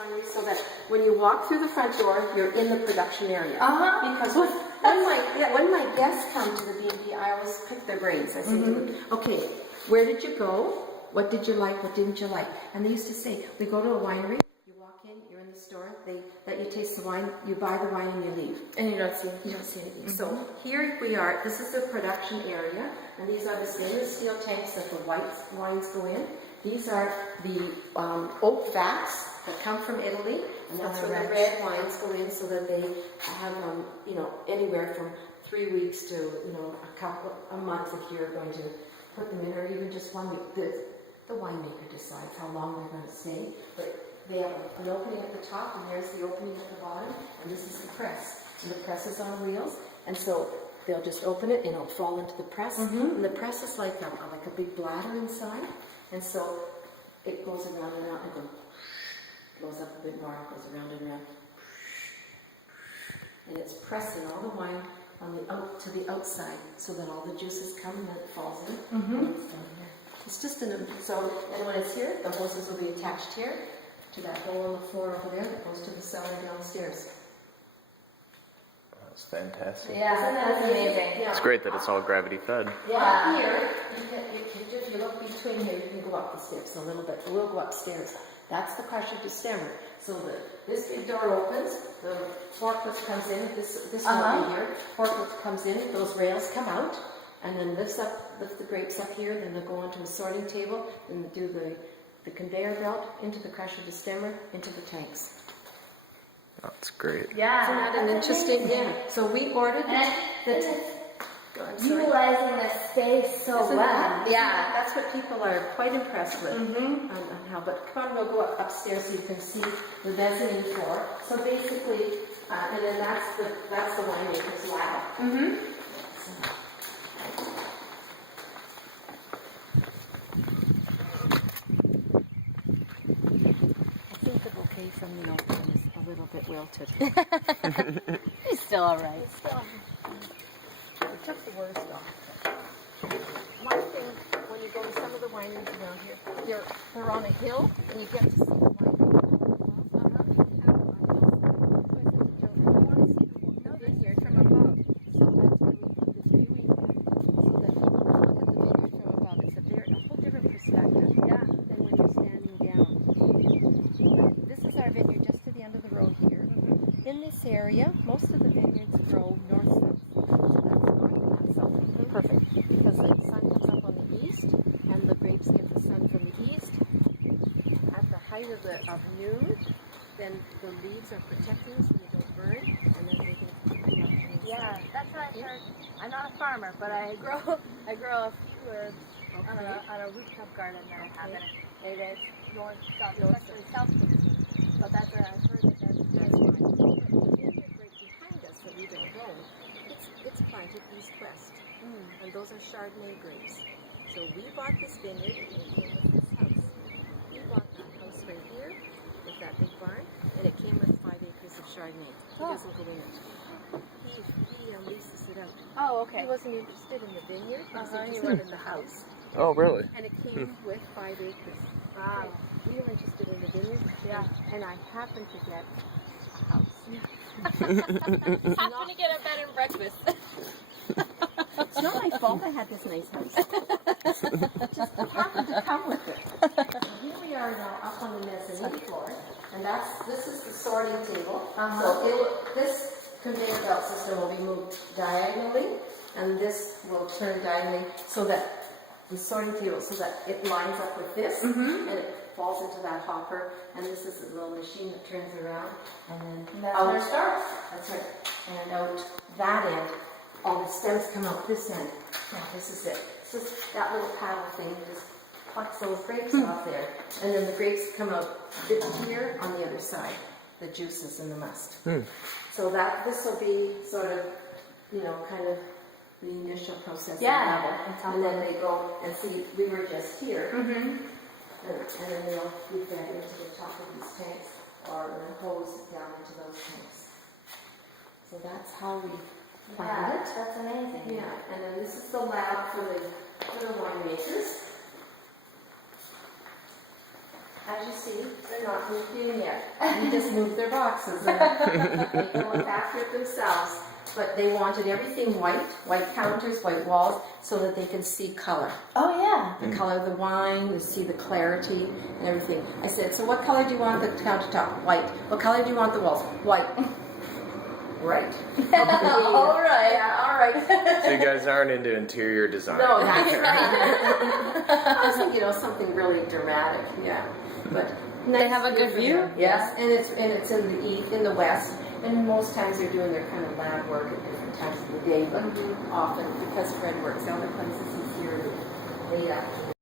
winery so that when you walk through the front door, you're in the production area. Because when my guests come to the B&B, I always pick their brains. I say to them, okay, where did you go? What did you like? What didn't you like? And they used to say, we go to a winery, you walk in, you're in the store, they let you taste the wine, you buy the wine and you leave. And you don't see anything. So here we are, this is the production area, and these are the stainless steel tanks that the white wines go in. These are the oak vats that come from Italy, and that's where the red wines go in, so that they have, anywhere from 3 weeks to, a month if you're going to put them in, or even just 1 week. The winemaker decides how long they're going to stay, but they have an opening at the top, and there's the opening at the bottom, and this is the press. And the press is on wheels, and so they'll just open it, and it'll fall into the press, and the press is like a big bladder inside, and so it goes around and around, and goes up a bit more, goes around and around, and it's pressing all the wine to the outside, so that all the juices come and then it falls in. And it's down here. It's just and when it's here, the hoses will be attached here to that hole on the floor over there that goes to the cellar downstairs. That's fantastic. Yeah, that's amazing. It's great that it's all gravity fed. Yeah, here, if you look between here, you can go up the steps a little bit. We'll go upstairs. That's the crusher destemmer. So this big door opens, the forklift comes in, this one here, forklift comes in, those rails come out, and then lift the grapes up here, then they'll go onto a sorting table, and do the conveyor belt into the crusher destemmer, into the tanks. That's great. Yeah. Isn't that an interesting, So we ordered utilizing the space so well. Yeah, that's what people are quite impressed with on how. But come on, we'll go upstairs so you can see the mezzanine floor. So basically, and then that's the winemaker's lab. I think the bouquet from the open is a little bit wilted. He's still all right. We took the worst off. One thing, when you go to some of the wineries around here, they're on a hill, and you get to see the wine. In this area, most of the vineyards grow north-south. So that's north and that's south. Perfect. Because the sun comes up on the east, and the grapes get the sun from the east. At the height of noon, then the leaves are protecting so they don't burn, and then they can come up in the Yeah, sun. that's what I've heard. I'm not a farmer, but I grow a few herbs on a rooftop garden that I have. And it is north, south, especially south. But that's where I've heard that that's fine. Behind us that we don't know, it's planted east-west, and those are Chardonnay grapes. So we bought this vineyard, and it came with this house. We bought that house right here with that big barn, and it came with 5 acres of Chardonnay. He doesn't go in it. He leases it out. Oh, okay. He wasn't interested in the vineyard. He was interested in the house. Oh, really? And it came with 5 acres. Wow. We were interested in the vineyard. Yeah. And I happened to get a house. Happen to get a bed and breakfast. It's not my fault I had this nice house. It just happened to come with it. So here we are now up on the mezzanine floor, and this is the sorting table. So this conveyor belt system will be moved diagonally, and this will turn diagonally so that the sorting table, so that it lines up with this, and it falls into that hopper, and this is a little machine that turns around, and then That's out where it starts. That's right. And out that end, all the stems come out this end. Now this is it. This is that little paddle thing. Just plucks those grapes off there, and then the grapes come out here on the other side. The juices and the must. So this will be sort of, kind of the initial processing level, and then they go and see. We were just here, and then they'll feed that into the top of these tanks, or hose down into those tanks. So that's how we planned it. That's amazing. Yeah, and then this is the lab for the winemakers. as you see, they're not moved in yet. We just moved their boxes and they can look after it themselves. But they wanted everything white counters, white walls, so that they can see color. Oh yeah. The color of the wine, you see the clarity and everything. I said, so what color do you want the countertop? White. What color do you want the walls? White. Right. All right. Yeah, all right. So you guys aren't into interior design? No, that's right. I was thinking, something really dramatic, yeah. But They have a good view? Yes, and it's in the west. And most times they're doing their kind of lab work at different times of the day, but often because Fred works other places, he's here late afternoon.